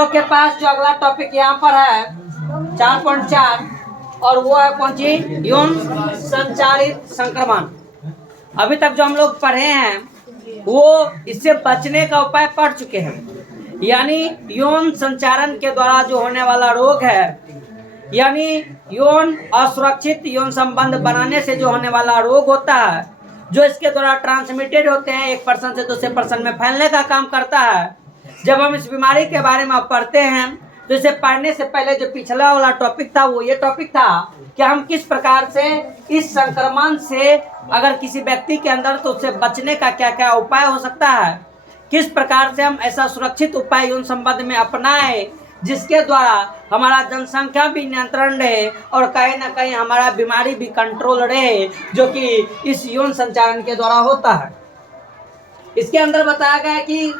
लोग के पास जो अगला टॉपिक यहाँ पर है 4.4 और वो है कौन सी? यौन संचारित संक्रमण। अभी तक जो हम लोग पढ़े हैं वो इससे बचने का उपाय पढ़ चुके हैं। यानी यौन संचारण के द्वारा जो होने वाला रोग है, यानी यौन असुरक्षित यौन संबंध बनाने से जो होने वाला रोग होता है, जो इसके द्वारा ट्रांसमिटेड होते हैं, एक पर्सन से दूसरे पर्सन में फैलने का काम करता है। जब हम इस बीमारी के बारे में पढ़ते हैं तो इसे पढ़ने से पहले जो पिछला वाला टॉपिक था वो ये टॉपिक था कि हम किस प्रकार से इस संक्रमण से अगर किसी व्यक्ति के अंदर तो उससे बचने का क्या क्या उपाय हो सकता है, किस प्रकार से हम ऐसा सुरक्षित उपाय यौन संबंध में अपनाएं जिसके द्वारा हमारा जनसंख्या भी नियंत्रण रहे और कहीं ना कहीं हमारा बीमारी भी कंट्रोल रहे, जो कि इस यौन संचारण के द्वारा होता है। इसके अंदर बताया गया है कि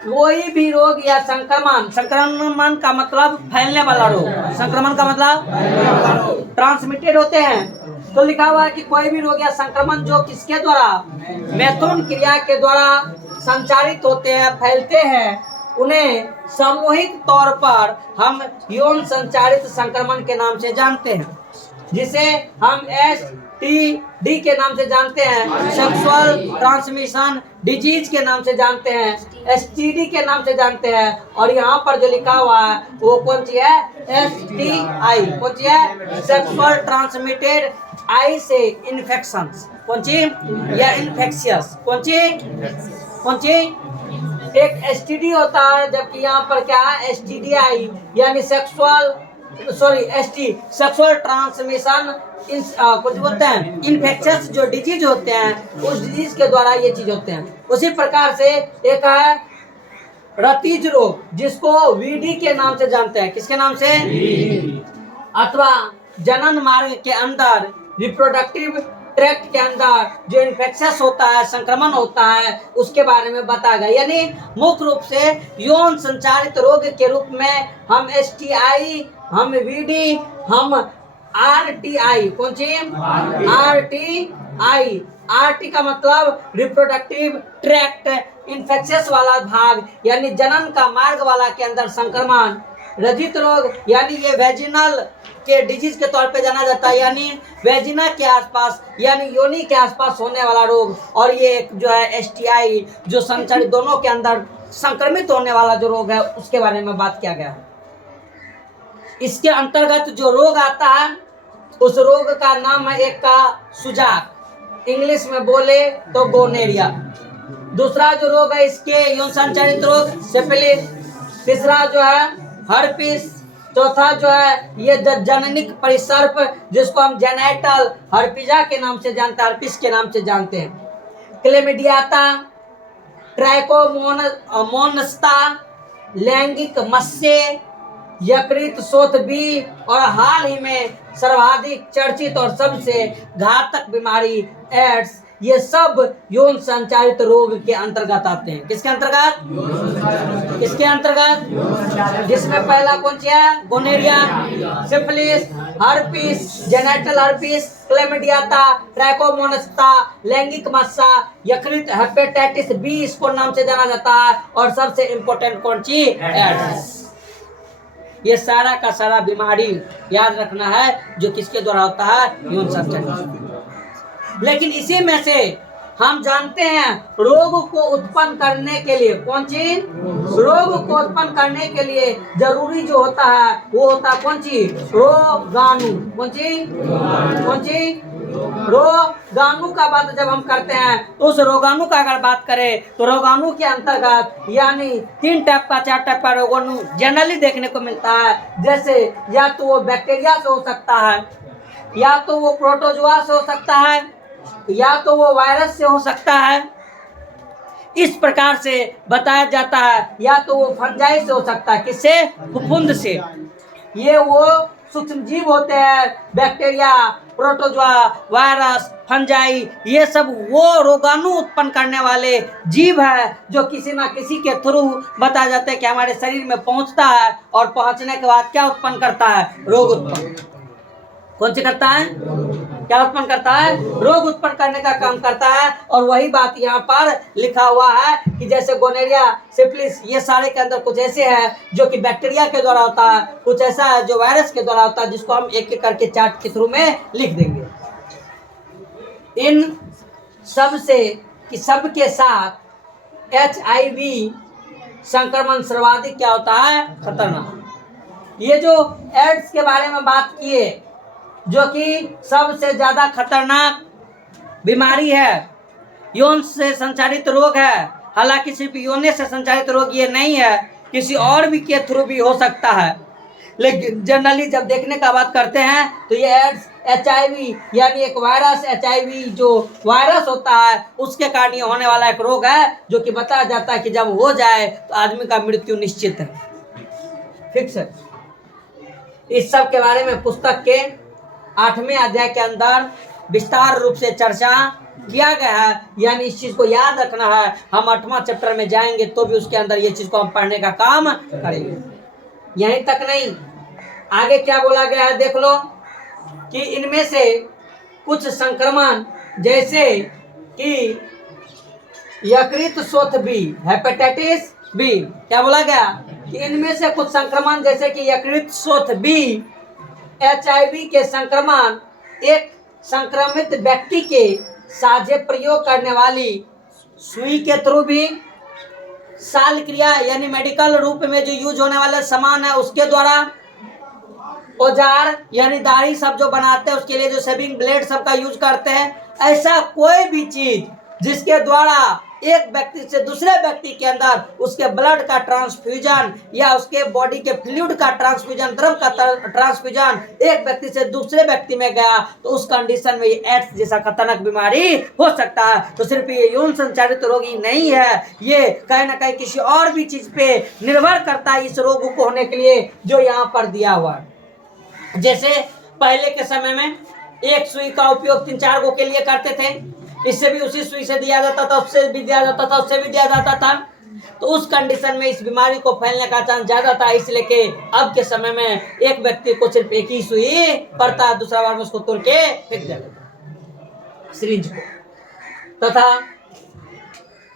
कोई भी रोग या संक्रमण, संक्रमण का मतलब फैलने वाला रोग, संक्रमण का मतलब ट्रांसमिटेड होते हैं। तो लिखा हुआ है कि कोई भी रोग या संक्रमण जो किसके द्वारा, मैथुन क्रिया के द्वारा संचारित होते हैं, फैलते हैं, उन्हें सामूहिक तौर पर हम यौन संचारित संक्रमण के नाम से जानते हैं, जिसे हम STD के नाम से जानते हैं, सेक्सुअल ट्रांसमिशन डिजीज के नाम से जानते हैं, STD के नाम से जानते हैं। और यहाँ पर जो लिखा हुआ है वो कौन सी है? STI। कौन सी है? सेक्सुअल ट्रांसमिटेड आई से इन्फेक्शन। कौन सी? या इन्फेक्शियस। कौन सी? कौन सी? एक STD होता है, जबकि यहाँ पर क्या है? STDI यानी सेक्सुअल ट्रांसमिशन कुछ बोलते हैं इन्फेक्शस जो डिजीज होते हैं, उस डिजीज के द्वारा ये चीज होते हैं। उसी प्रकार से एक है रतीज रोग, जिसको VD के नाम से जानते हैं। किसके नाम से? अथवा जनन मार्ग के अंदर, रिप्रोडक्टिव ट्रैक्ट के अंदर जो इन्फेक्शस होता है, संक्रमण होता है, उसके बारे में बताया गया। यानी मुख्य रूप से यौन संचारित रोग के रूप में हम STI, हम VD, हम RTI। कौन सी? RTI। RT का मतलब रिप्रोडक्टिव ट्रैक्ट, इन्फेक्शस वाला भाग यानी जनन का मार्ग वाला के अंदर संक्रमण। रजित रोग यानी ये वेजिनल के डिजीज के तौर पे जाना जाता है, यानी वेजिना के आसपास यानी योनि के आसपास होने वाला रोग। और ये एक जो है STI जो संचारित दोनों के अंदर संक्रमित होने वाला जो रोग है उसके बारे में बात किया गया है। इसके अंतर्गत जो रोग आता है उस रोग का नाम है, एक का सुजाक, इंग्लिश में बोले तो गोनेरिया। दूसरा जो रोग है इसके यौन संचारित रोग सिफिलिस। तीसरा जो है हर्पिस। चौथा जो है ये जननिक परिसर्प, जिसको हम जेनेटल हर्पिजा के नाम से जानते हैं, हर्पिस के नाम से जानते हैं। क्लेमिडियाता, ट्राइकोमोनस्ता, लैंगिक मत्स्य, यकृत शोथ बी, और हाल ही में सर्वाधिक चर्चित और सबसे घातक बीमारी एड्स, ये सब यौन संचारित रोग के अंतर्गत आते हैं। किसके अंतर्गत? किसके अंतर्गत? जिसमें पहला कौन सा है? Gonorrhea, syphilis, herpes, genital herpes, क्लेमिडियाता, ट्रैकोमोनस्ता, लैंगिक मस्सा, यकृत, हेपेटाइटिस बी इसको नाम से जाना जाता है, और सबसे इम्पोर्टेंट कौन सी? एड्स। ये सारा का सारा बीमारी याद रखना है जो किसके द्वारा होता है? यौन संचारित। लेकिन इसी में से हम जानते हैं रोग को उत्पन्न करने के लिए, कौन सी? रोग को उत्पन्न करने के लिए जरूरी जो होता है वो होता है कौन सी? रोगाणु। कौन सी? कौन सी? रोगाणु का बात जब हम करते हैं तो उस रोगाणु का अगर बात करें तो रोगाणु के अंतर्गत यानी 3 टाइप का 4 टाइप का रोगाणु जनरली देखने को मिलता है। जैसे या तो वो बैक्टीरिया से हो सकता है, या तो वो प्रोटोजोआ से हो सकता है, या तो वो वायरस से हो सकता है। इस प्रकार से बताया जाता है। या तो वो फंजाई से हो सकता है। किससे? फफूंद से। ये वो सूक्ष्म जीव होते हैं, बैक्टीरिया, प्रोटोजोआ, वायरस, फंजाई, ये सब वो रोगाणु उत्पन्न करने वाले जीव है जो किसी ना किसी के थ्रू बताया जाता है कि हमारे शरीर में पहुंचता है, और पहुंचने के बाद क्या उत्पन्न करता है? रोग उत्पन्न। कौन सी करता है? क्या उत्पन्न करता है? रोग उत्पन्न करने का काम करता है। और वही बात यहाँ पर लिखा हुआ है कि जैसे गोनेरिया, सिफिलिस, ये सारे के अंदर कुछ ऐसे है जो कि बैक्टीरिया के द्वारा होता है, कुछ ऐसा है जो वायरस के द्वारा होता है, जिसको हम एक एक करके चार्ट के थ्रू में लिख देंगे। इन सब से कि सबके साथ HIV संक्रमण सर्वाधिक क्या होता है? खतरनाक। ये जो एड्स के बारे में बात किए, जो कि सबसे ज्यादा खतरनाक बीमारी है, यौन से संचारित रोग है। हालांकि सिर्फ यौन से संचारित रोग ये नहीं है, किसी और भी के थ्रू भी हो सकता है, लेकिन जनरली जब देखने का बात करते हैं तो ये एड्स HIV यानी एक वायरस, HIV जो वायरस होता है उसके कारण ये होने वाला एक रोग है, जो कि बताया जाता है कि जब हो जाए तो आदमी का मृत्यु निश्चित है, फिक्स है। इस सब के बारे में पुस्तक के 8वें अध्याय के अंदर विस्तार रूप से चर्चा किया गया है। यानी इस चीज को याद रखना है, हम 8वां चैप्टर में जाएंगे तो भी उसके अंदर ये चीज को हम पढ़ने का काम करेंगे। यहीं तक नहीं, आगे क्या बोला गया है देख लो कि इनमें से कुछ संक्रमण जैसे कि यकृत शोथ बी, हेपेटाइटिस बी, क्या बोला गया कि इनमें से कुछ संक्रमण जैसे कि यकृत शोथ बी, HIV के संक्रमण एक संक्रमित व्यक्ति के साझे प्रयोग करने वाली सुई के थ्रू भी, शाल क्रिया यानी मेडिकल रूप में जो यूज होने वाला सामान है उसके द्वारा, औजार यानी दाढ़ी सब जो बनाते हैं उसके लिए जो शेविंग ब्लेड सबका यूज करते हैं, ऐसा कोई भी चीज जिसके द्वारा एक व्यक्ति से दूसरे व्यक्ति के अंदर उसके ब्लड का ट्रांसफ्यूजन या उसके बॉडी के फ्लूइड का ट्रांसफ्यूजन, द्रव का ट्रांसफ्यूजन एक व्यक्ति से दूसरे व्यक्ति में गया तो उस कंडीशन में ये एड्स जैसा खतरनाक बीमारी हो सकता है। तो सिर्फ ये यौन संचारित रोग ही नहीं है, ये कहीं ना कहीं किसी और भी चीज पे निर्भर करता है इस रोग को होने के लिए जो यहाँ पर दिया हुआ है। जैसे पहले के समय में एक सुई का उपयोग 3-4 गो के लिए करते थे, इससे भी उसी सुई से दिया जाता था, उससे भी दिया जाता था, उससे भी दिया जाता था। तो उस कंडीशन में इस बीमारी को फैलने का चांस ज्यादा था, इसलिए कि अब के समय में एक व्यक्ति को सिर्फ एक ही सुई पड़ता है, दूसरा बार में उसको तोड़ के फेंक दिया जाता है सिरिंज को। तथा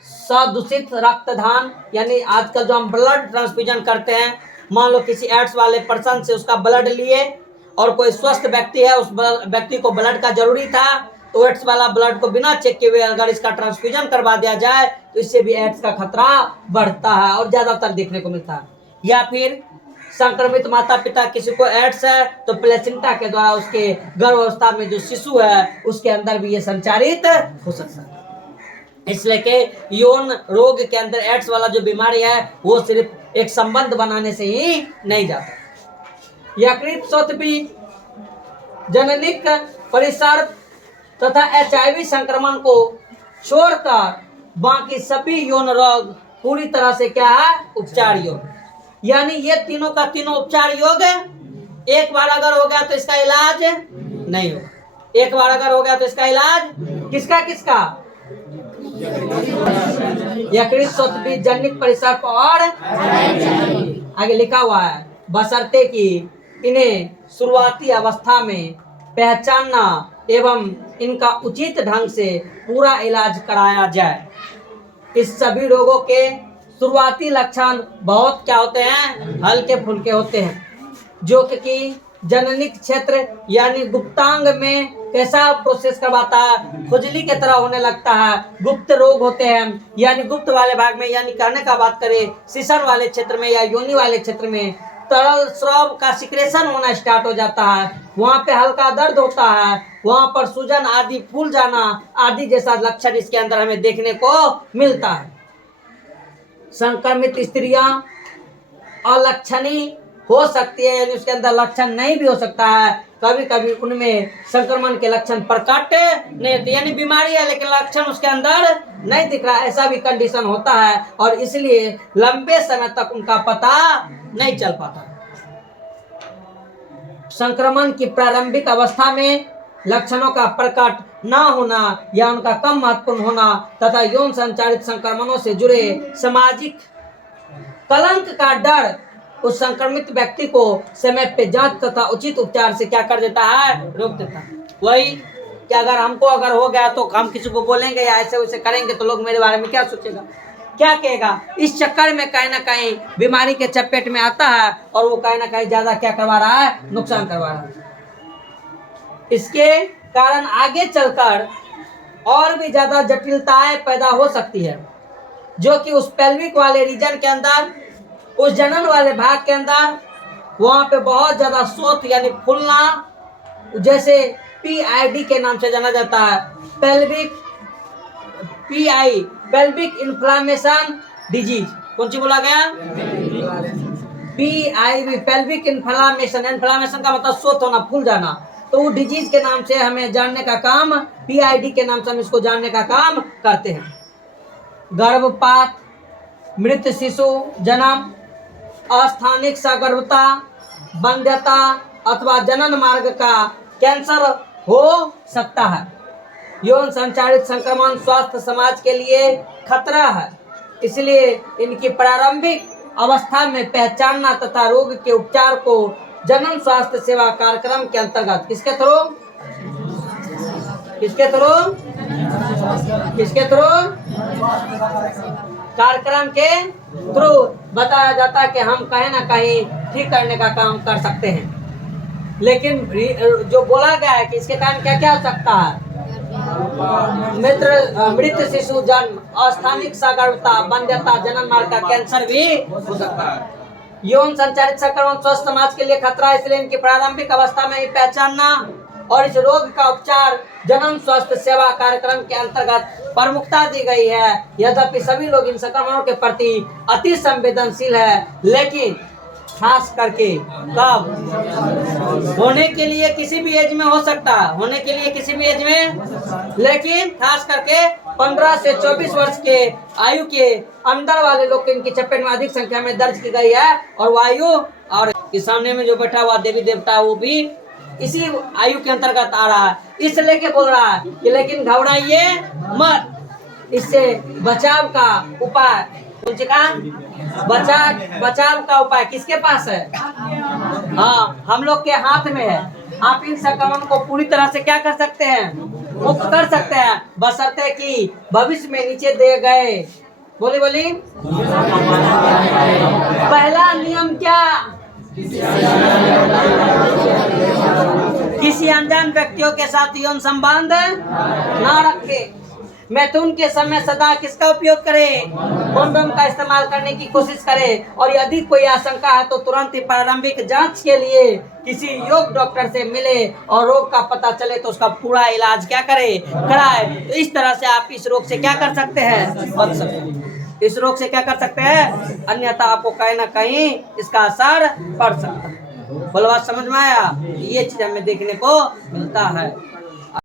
सदूषित रक्तदान यानी आजकल जो हम ब्लड ट्रांसफ्यूजन करते हैं, मान लो किसी एड्स वाले पर्सन से उसका ब्लड लिए और कोई स्वस्थ व्यक्ति है, उस व्यक्ति को ब्लड का जरूरी था, तो एड्स वाला ब्लड को बिना चेक किए हुए अगर इसका ट्रांसफ्यूजन करवा दिया जाए तो इससे भी एड्स का खतरा बढ़ता है और ज्यादातर देखने को मिलता है। या फिर संक्रमित माता पिता किसी को एड्स है तो प्लेसेंटा के द्वारा उसके गर्भावस्था में जो शिशु है उसके अंदर भी ये संचारित हो सकता है। इसलिए कि यौन रोग के अंदर एड्स वाला जो बीमारी है वो सिर्फ एक संबंध बनाने से ही नहीं जाता। यकृत शोथ भी, जननिक परिसर तथा HIV संक्रमण को छोड़कर बाकी सभी यौन रोग पूरी तरह से क्या है? उपचार योग्य। यानी ये तीनों का तीनों उपचार योग्य है। एक बार अगर हो गया तो इसका इलाज नहीं होगा, एक बार अगर हो गया तो इसका इलाज किसका किसका? यकृत शोथ भी, जननिक परिसर और आगे लिखा हुआ है बशर्ते कि इन्हें शुरुआती अवस्था में पहचानना एवं इनका उचित ढंग से पूरा इलाज कराया जाए। इस सभी रोगों के शुरुआती लक्षण बहुत क्या होते हैं? हल्के फुल्के होते हैं, जो कि जननिक क्षेत्र यानी गुप्तांग में कैसा प्रोसेस करवाता है? खुजली की तरह होने लगता है, गुप्त रोग होते हैं। यानी गुप्त वाले भाग में, यानी कहने का बात करें शीशन वाले क्षेत्र में या योनि वाले क्षेत्र में तरल स्राव का सिक्रेशन होना स्टार्ट हो जाता है, वहाँ पे हल्का दर्द होता है, वहाँ पर सूजन आदि, फूल जाना आदि जैसा लक्षण इसके अंदर हमें देखने को मिलता है। संक्रमित स्त्रियां अलक्षणी हो सकती है, यानी उसके अंदर लक्षण नहीं भी हो सकता है, कभी कभी उनमें संक्रमण के लक्षण प्रकट नहीं होते, यानी बीमारी है लेकिन लक्षण उसके अंदर नहीं दिख रहा, ऐसा भी कंडीशन होता है और इसलिए लंबे समय तक उनका पता नहीं चल पाता। संक्रमण की प्रारंभिक अवस्था में लक्षणों का प्रकट न होना या उनका कम महत्वपूर्ण होना तथा यौन संचारित संक्रमणों से जुड़े सामाजिक कलंक का डर उस संक्रमित व्यक्ति को समय पे जांच तथा उचित उपचार से क्या कर देता है, रोक देता है। वही कि अगर हमको अगर हो गया तो हम किसी को बोलेंगे या ऐसे वैसे करेंगे तो लोग मेरे बारे में क्या सोचेगा, क्या कहेगा। इस चक्कर में कहीं ना कहीं बीमारी के चपेट में आता है और वो कहीं ना कहीं ज्यादा क्या करवा रहा है, नुकसान करवा रहा है। इसके कारण आगे चलकर और भी ज्यादा जटिलताएं पैदा हो सकती है, जो कि उस पेल्विक वाले रीजन के अंदर, उस जनन वाले भाग के अंदर वहां पे बहुत ज्यादा शोथ यानी फूलना, जैसे PID के नाम से जाना जाता है, पेल्विक इन्फ्लामेशन डिजीज। कौन सी बोला गया, PIV, पेल्विक इन्फ्लामेशन। इन्फ्लामेशन का मतलब शोथ होना, फूल जाना। तो वो डिजीज के नाम से हमें जानने का काम, PID के नाम से हम इसको जानने का काम करते हैं। गर्भपात, मृत शिशु जन्म, अस्थानिक सगर्भता, वंध्यता अथवा जनन मार्ग का कैंसर हो सकता है। यौन संचारित संक्रमण स्वास्थ्य समाज के लिए खतरा है, इसलिए इनकी प्रारंभिक अवस्था में पहचानना तथा रोग के उपचार को जनन स्वास्थ्य सेवा कार्यक्रम के अंतर्गत किसके थ्रू कार्यक्रम के थ्रू बताया जाता है कि हम कहीं ना कहीं ठीक करने का काम कर सकते हैं। लेकिन जो बोला गया है कि इसके कारण क्या क्या हो सकता है, मृत शिशु जन्म, अस्थानिक सगर्भता, वंध्यता, जनन मार्ग का कैंसर भी हो सकता है। यौन संचारित संक्रमण स्वस्थ समाज के लिए खतरा है, इसलिए इनकी प्रारंभिक अवस्था में ही पहचानना और इस रोग का उपचार जनन स्वास्थ्य सेवा कार्यक्रम के अंतर्गत प्रमुखता दी गई है। यद्यपि सभी लोग इन संक्रमणों के प्रति अति संवेदनशील है, लेकिन खास करके कब, होने के लिए किसी भी एज में हो सकता है, होने के लिए किसी भी एज में, लेकिन खास करके 15 से 24 वर्ष के आयु के अंदर वाले लोग इनकी चपेट में अधिक संख्या में दर्ज की गई है। और वायु और इस सामने में जो बैठा हुआ देवी देवता वो भी इसी आयु के अंतर्गत आ रहा है। इसलिए के बोल रहा है कि लेकिन घबराइए मत, इससे बचाव का उपाय, बचाव का उपाय किसके पास है, हाँ हम लोग के हाथ में है। आप इन संक्रमण को पूरी तरह से क्या कर सकते हैं, मुक्त कर सकते हैं, बशर्ते कि भविष्य में नीचे दिए गए, बोली पहला नियम क्या, किसी अनजान व्यक्तियों के साथ यौन संबंध ना रखे। मैथुन के समय सदा किसका उपयोग करें, कंडोम का इस्तेमाल करने की कोशिश करें। और यदि कोई आशंका है तो तुरंत ही प्रारंभिक जांच के लिए किसी योग डॉक्टर से मिले और रोग का पता चले तो उसका पूरा इलाज क्या करे, कराए। तो इस तरह से आप इस रोग से क्या कर सकते हैं, बच सकते हैं। इस रोग से क्या कर सकते हैं, अन्यथा आपको कहीं ना कहीं इसका असर पड़ सकता है। बोल बात समझ में आया, ये चीज हमें देखने को मिलता है।